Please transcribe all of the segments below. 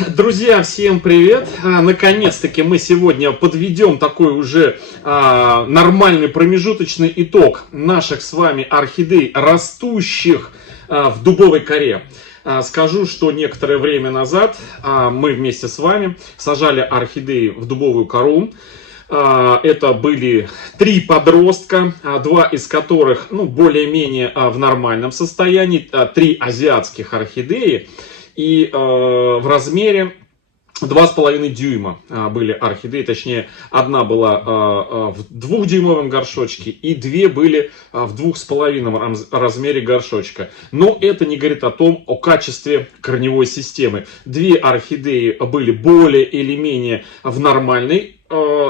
Друзья, всем привет! Наконец-таки мы сегодня подведем такой уже нормальный промежуточный итог наших с вами орхидей, растущих в дубовой коре. Скажу, что некоторое время назад мы вместе с вами сажали орхидеи в дубовую кору. Это были 3 подростка, 2 из которых более-менее в нормальном состоянии, 3 азиатских орхидеи. И в размере 2,5 дюйма были орхидеи, точнее, одна была в 2-дюймовом горшочке и 2 были в 2,5 размере горшочка. Но это не говорит о качестве корневой системы. 2 орхидеи были более или менее в нормальной,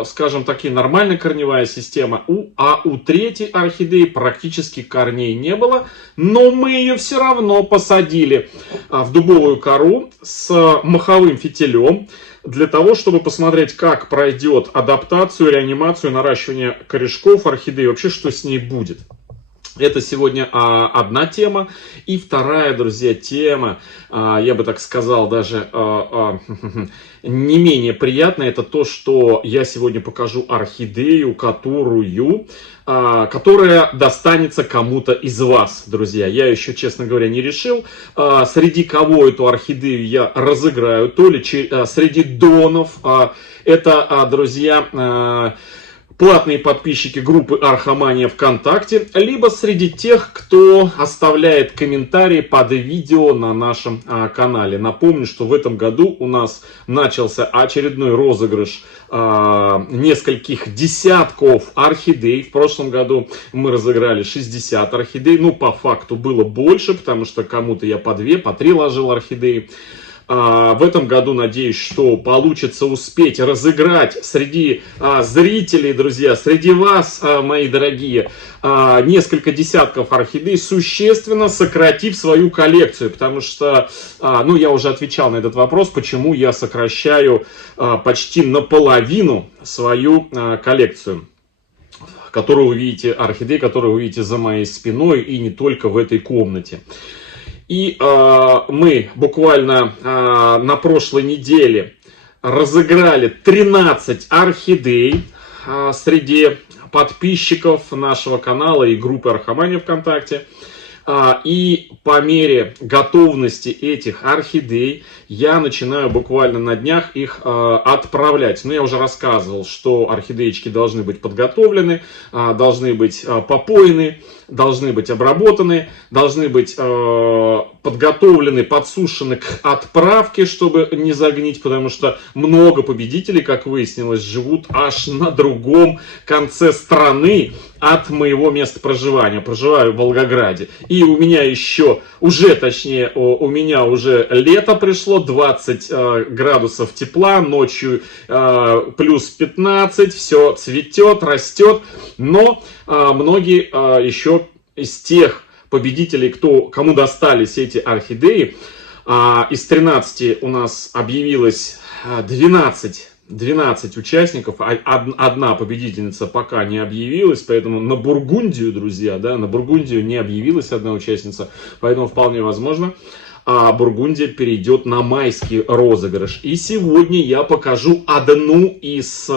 скажем так, нормальная корневая система, а у 3-й орхидеи практически корней не было, но мы ее все равно посадили в дубовую кору с моховым фитилем, для того, чтобы посмотреть, как пройдет адаптацию, реанимацию, наращивание корешков орхидеи, вообще что с ней будет. Это сегодня одна тема. И вторая, друзья, тема, я бы так сказал, даже не менее приятная, это то, что я сегодня покажу орхидею, которая достанется кому-то из вас, друзья. Я еще, честно говоря, не решил, среди кого эту орхидею я разыграю, то ли среди донов. Это, друзья, платные подписчики группы Архамания ВКонтакте, либо среди тех, кто оставляет комментарии под видео на нашем канале. Напомню, что в этом году у нас начался очередной розыгрыш нескольких десятков орхидей. В прошлом году мы разыграли 60 орхидей. По факту было больше, потому что кому-то я по 2, по 3 ложил орхидеи. В этом году надеюсь, что получится успеть разыграть среди зрителей, друзья, среди вас, мои дорогие, несколько десятков орхидей, существенно сократив свою коллекцию. Потому что, я уже отвечал на этот вопрос, почему я сокращаю почти наполовину свою коллекцию, которую вы видите, орхидей, которую вы видите за моей спиной и не только в этой комнате. И мы буквально на прошлой неделе разыграли 13 орхидей среди подписчиков нашего канала и группы Архамания ВКонтакте. И по мере готовности этих орхидей я начинаю буквально на днях их отправлять. Я уже рассказывал, что орхидеечки должны быть подготовлены, должны быть попоены, должны быть обработаны, должны быть подготовлены, подсушены к отправке, чтобы не загнить, потому что много победителей, как выяснилось, живут аж на другом конце страны от моего места проживания. Проживаю в Волгограде. И у меня у меня уже лето пришло, 20 градусов тепла, ночью плюс 15, все цветет, растет. Но многие еще из тех победителей, кому достались эти орхидеи, из 13 у нас объявилось 12 участников, одна победительница пока не объявилась, поэтому на Бургундию, друзья, на Бургундию не объявилась одна участница, поэтому вполне возможно, Бургундия перейдет на майский розыгрыш. И сегодня я покажу одну из,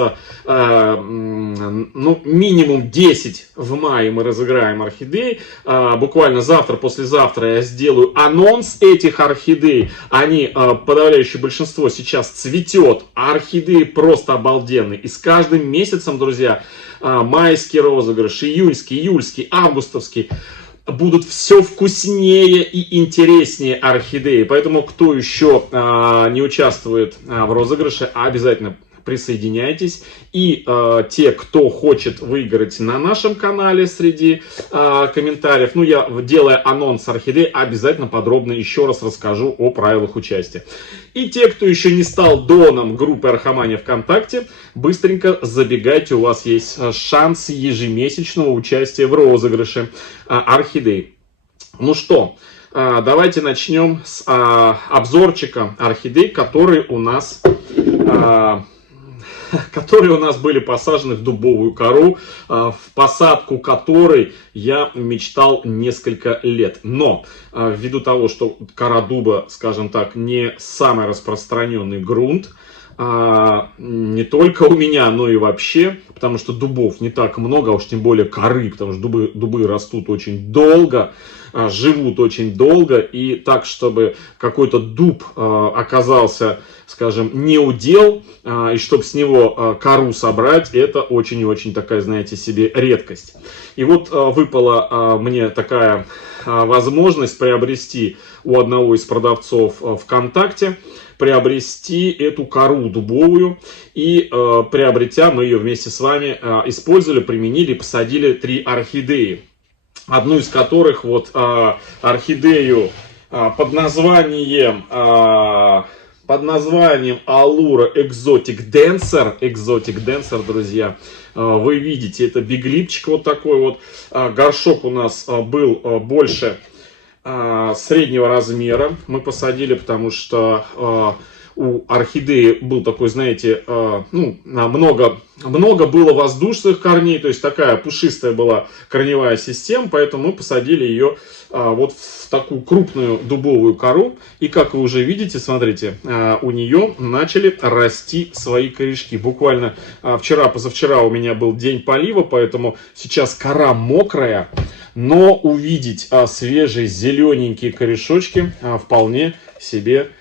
минимум 10 в мае мы разыграем орхидей. Буквально завтра, послезавтра я сделаю анонс этих орхидей. Они, подавляющее большинство, сейчас цветет. Орхидеи просто обалденные. И с каждым месяцем, друзья, майский розыгрыш, июньский, июльский, августовский, будут все вкуснее и интереснее орхидеи. Поэтому, кто еще не участвует в розыгрыше, обязательно присоединяйтесь. И те, кто хочет выиграть на нашем канале среди комментариев, я, делая анонс орхидей, обязательно подробно еще раз расскажу о правилах участия. И те, кто еще не стал доном группы Архамания ВКонтакте, быстренько забегайте, у вас есть шанс ежемесячного участия в розыгрыше орхидей. Давайте начнем с обзорчика орхидей, которые у нас которые у нас были посажены в дубовую кору, в посадку которой я мечтал несколько лет. Но ввиду того, что кора дуба, скажем так, не самый распространенный грунт, не только у меня, но и вообще, потому что дубов не так много, а уж тем более коры, потому что дубы растут очень долго, живут очень долго, и так, чтобы какой-то дуб оказался, скажем, не удел, и чтобы с него кору собрать, это очень и очень такая, знаете, себе редкость. И вот выпала мне такая возможность приобрести у одного из продавцов ВКонтакте, приобрести эту кору дубовую, и приобретя, мы ее вместе с вами использовали, применили, посадили 3 орхидеи. Одну из которых, вот, орхидею под названием Allura Exotic Dancer, друзья. Вы видите, это биглипчик вот такой вот. Горшок у нас был больше среднего размера. Мы посадили, потому что у орхидеи был такой, знаете, много было воздушных корней, то есть такая пушистая была корневая система, поэтому мы посадили ее вот в такую крупную дубовую кору. И как вы уже видите, смотрите, у нее начали расти свои корешки. Буквально вчера-позавчера у меня был день полива, поэтому сейчас кора мокрая, но увидеть свежие зелененькие корешочки вполне себе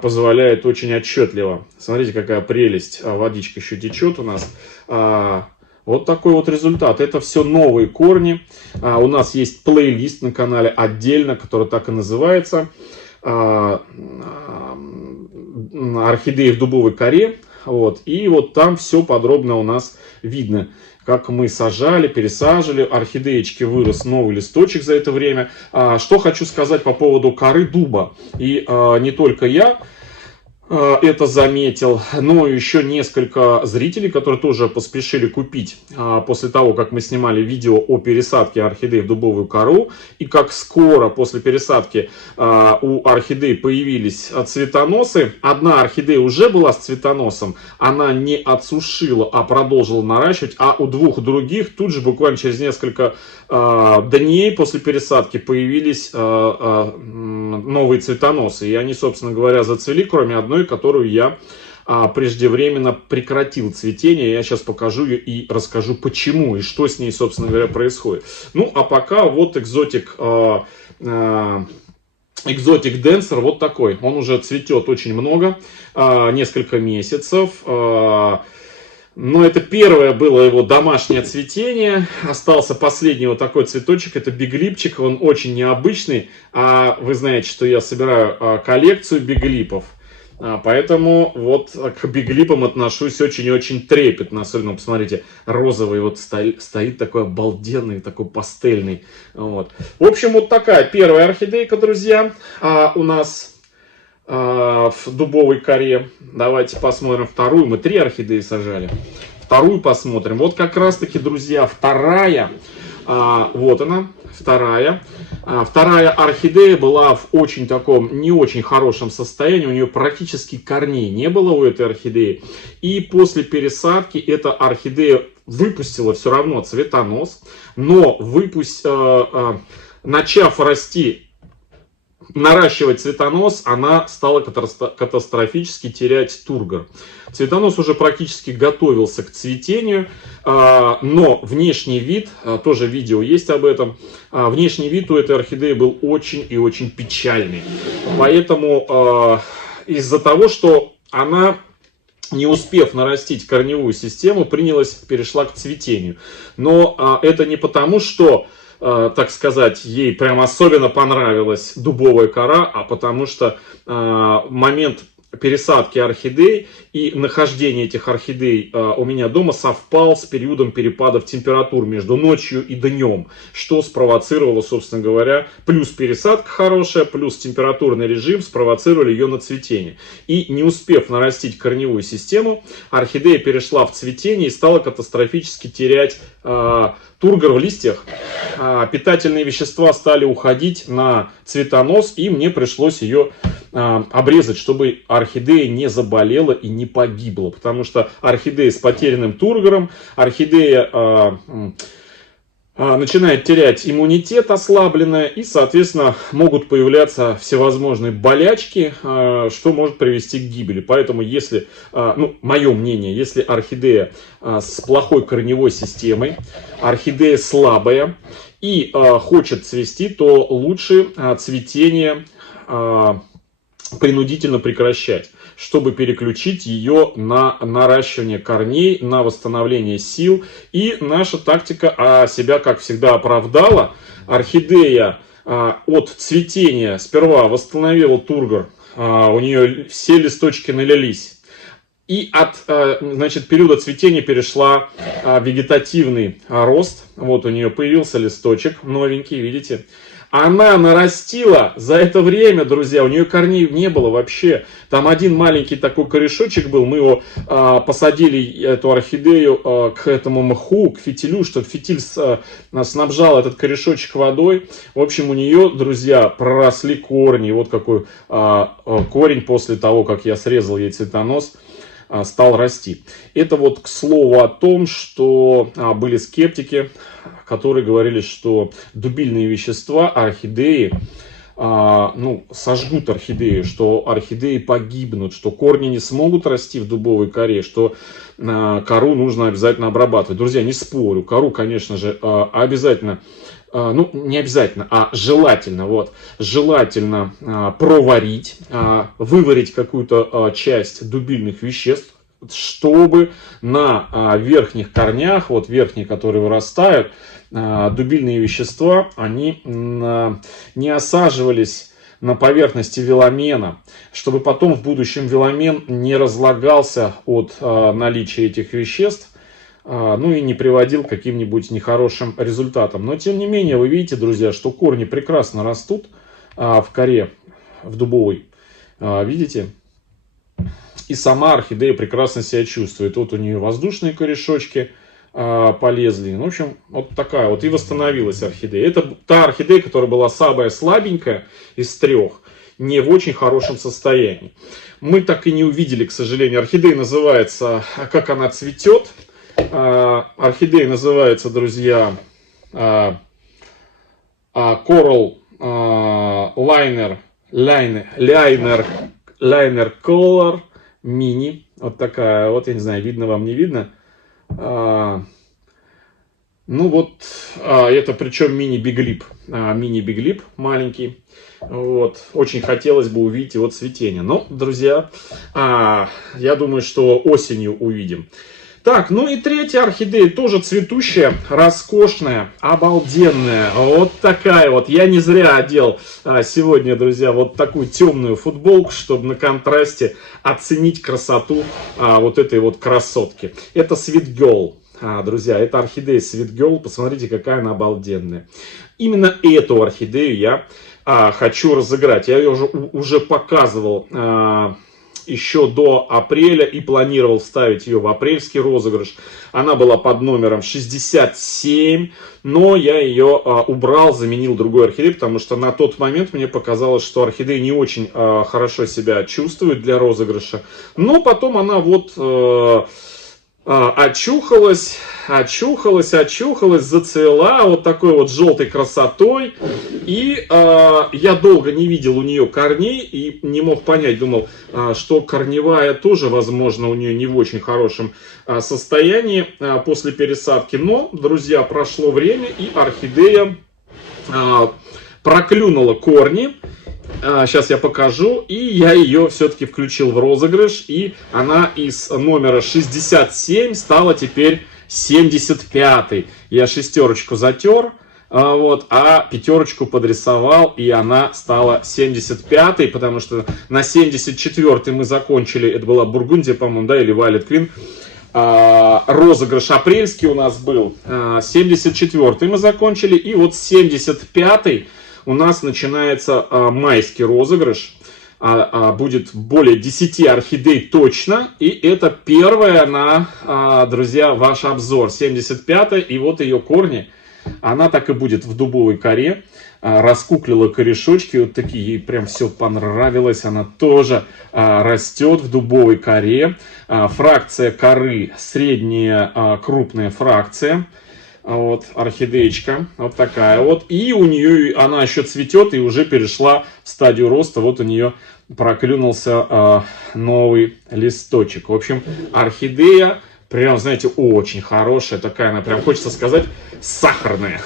позволяет очень отчетливо. Смотрите, какая прелесть. Водичка еще течет у нас. Вот такой вот результат. Это все новые корни. У нас есть плейлист на канале отдельно, который так и называется. Орхидеи в дубовой коре. Вот. И вот там все подробно у нас видно. Как мы сажали, пересаживали, орхидеечки вырос новый листочек за это время. Что хочу сказать по поводу коры дуба. И не только я это заметил, но еще несколько зрителей, которые тоже поспешили купить после того, как мы снимали видео о пересадке орхидей в дубовую кору, и как скоро после пересадки у орхидей появились цветоносы. Одна орхидея уже была с цветоносом, она не отсушила, а продолжила наращивать, а у 2 других тут же буквально через несколько дней после пересадки появились новые цветоносы, и они, собственно говоря, зацвели, кроме одной, которую я преждевременно прекратил цветение. Я сейчас покажу ее и расскажу, почему и что с ней, собственно говоря, происходит. Ну, а пока вот Exotic Dancer вот такой. Он уже цветет очень много, несколько месяцев. Но это первое было его домашнее цветение. Остался последний вот такой цветочек. Это биглипчик. Он очень необычный. Вы знаете, что я собираю коллекцию биглипов. Поэтому вот к биглипам отношусь очень и очень трепетно. Особенно, посмотрите, розовый вот стоит такой обалденный, такой пастельный. Вот. В общем, вот такая первая орхидейка, друзья, у нас в дубовой коре. Давайте посмотрим вторую. Мы 3 орхидеи сажали. Вторую посмотрим. Вот как раз таки, друзья, вторая. Вот она, вторая. Вторая орхидея была в очень таком, не очень хорошем состоянии. У нее практически корней не было у этой орхидеи. И после пересадки эта орхидея выпустила все равно цветонос. Но начав наращивать цветонос, она стала катастрофически терять тургор. Цветонос уже практически готовился к цветению, но внешний вид, тоже видео есть об этом, внешний вид у этой орхидеи был очень и очень печальный. Поэтому из-за того, что она, не успев нарастить корневую систему, перешла к цветению. Но это не потому, что, так сказать, ей прям особенно понравилась дубовая кора, а потому что момент пересадки орхидей и нахождение этих орхидей у меня дома совпал с периодом перепадов температур между ночью и днем, что спровоцировало, собственно говоря, плюс пересадка хорошая, плюс температурный режим спровоцировали ее на цветение. И не успев нарастить корневую систему, орхидея перешла в цветение и стала катастрофически терять тургор в листьях. Питательные вещества стали уходить на цветонос, и мне пришлось ее обрезать, чтобы орхидея не заболела и не погибла. Потому что орхидея с потерянным тургором, орхидея начинает терять иммунитет ослабленный, и, соответственно, могут появляться всевозможные болячки, что может привести к гибели. Поэтому, если, мое мнение, если орхидея с плохой корневой системой, орхидея слабая и хочет цвести, то лучше цветение принудительно прекращать, чтобы переключить ее на наращивание корней, на восстановление сил. И наша тактика себя, как всегда, оправдала. Орхидея от цветения сперва восстановила тургор, у нее все листочки налились. И от периода цветения перешла вегетативный рост. Вот у нее появился листочек новенький, видите. Она нарастила за это время, друзья, у нее корней не было вообще. Там один маленький такой корешочек был, мы его посадили, эту орхидею, к этому мху, к фитилю, чтобы фитиль снабжал этот корешочек водой. В общем, у нее, друзья, проросли корни. Вот какой корень после того, как я срезал ей цветонос, стал расти. Это вот к слову о том, что были скептики, которые говорили, что дубильные вещества орхидеи сожгут орхидеи, что орхидеи погибнут, что корни не смогут расти в дубовой коре, что кору нужно обязательно обрабатывать. Друзья, не спорю, кору, конечно же, обязательно, не обязательно, а желательно, желательно проварить, выварить какую-то часть дубильных веществ, чтобы на верхних корнях, верхние, которые вырастают, дубильные вещества, они не осаживались на поверхности веломена, чтобы потом в будущем веломен не разлагался от наличия этих веществ, и не приводил к каким-нибудь нехорошим результатам. Но тем не менее, вы видите, друзья, что корни прекрасно растут в коре, в дубовой. Видите? И сама орхидея прекрасно себя чувствует. Вот у нее воздушные корешочки полезли. В общем, вот такая вот. И восстановилась орхидея. Это та орхидея, которая была самая слабенькая из трех, не в очень хорошем состоянии. Мы так и не увидели, к сожалению. Орхидея называется, как она цветет. Орхидея называется, друзья, Coral Liner Color Mini. Вот такая вот, я не знаю, видно вам, не видно. Это причем мини-биглип. Мини-биглип маленький. Очень хотелось бы увидеть его цветение. Но, друзья, я думаю, что осенью увидим. Так, и третья орхидея, тоже цветущая, роскошная, обалденная. Вот такая вот. Я не зря одел сегодня, друзья, вот такую темную футболку, чтобы на контрасте оценить красоту этой вот красотки. Это Sweet Girl, друзья, это орхидея Sweet Girl. Посмотрите, какая она обалденная. Именно эту орхидею я хочу разыграть. Я ее уже показывал еще до апреля и планировал вставить ее в апрельский розыгрыш. Она была под номером 67, но я ее убрал, заменил другой орхидеей, потому что на тот момент мне показалось, что орхидея не очень хорошо себя чувствует для розыгрыша. Но потом она очухалась, зацвела вот такой вот желтой красотой. И я долго не видел у нее корней и не мог понять, думал, что корневая тоже, возможно, у нее не в очень хорошем состоянии после пересадки. Но, друзья, прошло время, и орхидея проклюнула корни. Сейчас я покажу, и я ее все-таки включил в розыгрыш, и она из номера 67 стала теперь 75-й. Я шестерочку затер, а пятерочку подрисовал, и она стала 75-й, потому что на 74-й мы закончили, это была Бургундия, по-моему, или Violet Queen. Розыгрыш апрельский у нас был, 74-й мы закончили, и вот 75-й у нас начинается майский розыгрыш. Будет более 10 орхидей точно. И это первая друзья, ваш обзор. 75-я. И вот ее корни. она так и будет в дубовой коре. Раскуклила корешочки, вот такие, ей прям все понравилось, она тоже растет в дубовой коре. Фракция коры средняя, крупная фракция. Вот, орхидеечка, вот такая вот. И у нее, она еще цветет и уже перешла в стадию роста. Вот у нее проклюнулся новый листочек. В общем, орхидея прям, знаете, очень хорошая. Такая она, прям хочется сказать, сахарная.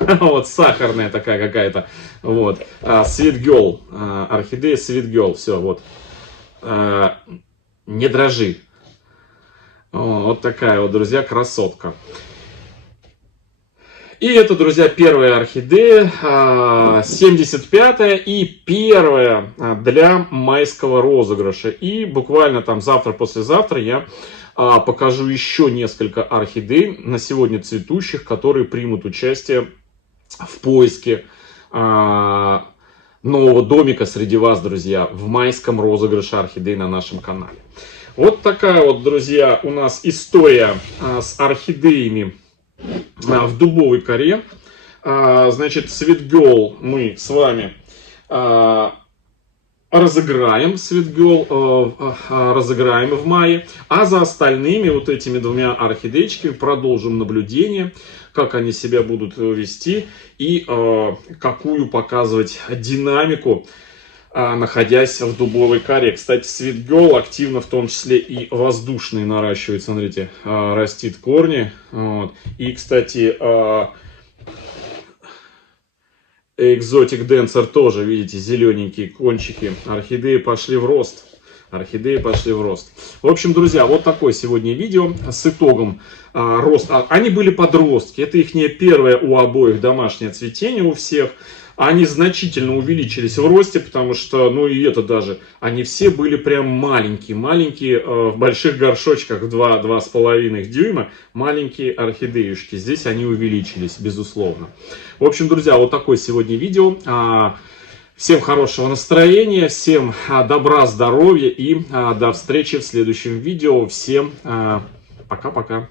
Вот, сахарная такая какая-то. Вот, Sweet Girl, орхидея Sweet Girl. Все, вот. Не дрожи. Вот такая вот, друзья, красотка. И это, друзья, первая орхидея, 75-я и первая для майского розыгрыша. И буквально там завтра-послезавтра я покажу еще несколько орхидей на сегодня цветущих, которые примут участие в поиске нового домика среди вас, друзья, в майском розыгрыше орхидей на нашем канале. Вот такая вот, друзья, у нас история с орхидеями в дубовой коре. Значит, Sweet Girl мы с вами разыграем. Sweet Girl разыграем в мае. А за остальными вот этими двумя орхидеечками продолжим наблюдение, как они себя будут вести и какую показывать динамику, находясь в дубовой коре. Кстати, Sweet Girl активно в том числе и воздушные наращивает. Смотрите, растит корни. Вот. И, кстати, Exotic Dancer тоже, видите, зелененькие кончики. Орхидеи пошли в рост. Орхидеи пошли в рост. В общем, друзья, вот такое сегодня видео с итогом роста. Они были подростки. Это их первое у обоих домашнее цветение у всех. Они значительно увеличились в росте, потому что, ну и это даже, они все были прям маленькие, в больших горшочках в 2-2,5 дюйма, маленькие орхидеюшки. Здесь они увеличились, безусловно. В общем, друзья, вот такое сегодня видео. Всем хорошего настроения, всем добра, здоровья и до встречи в следующем видео. Всем пока-пока.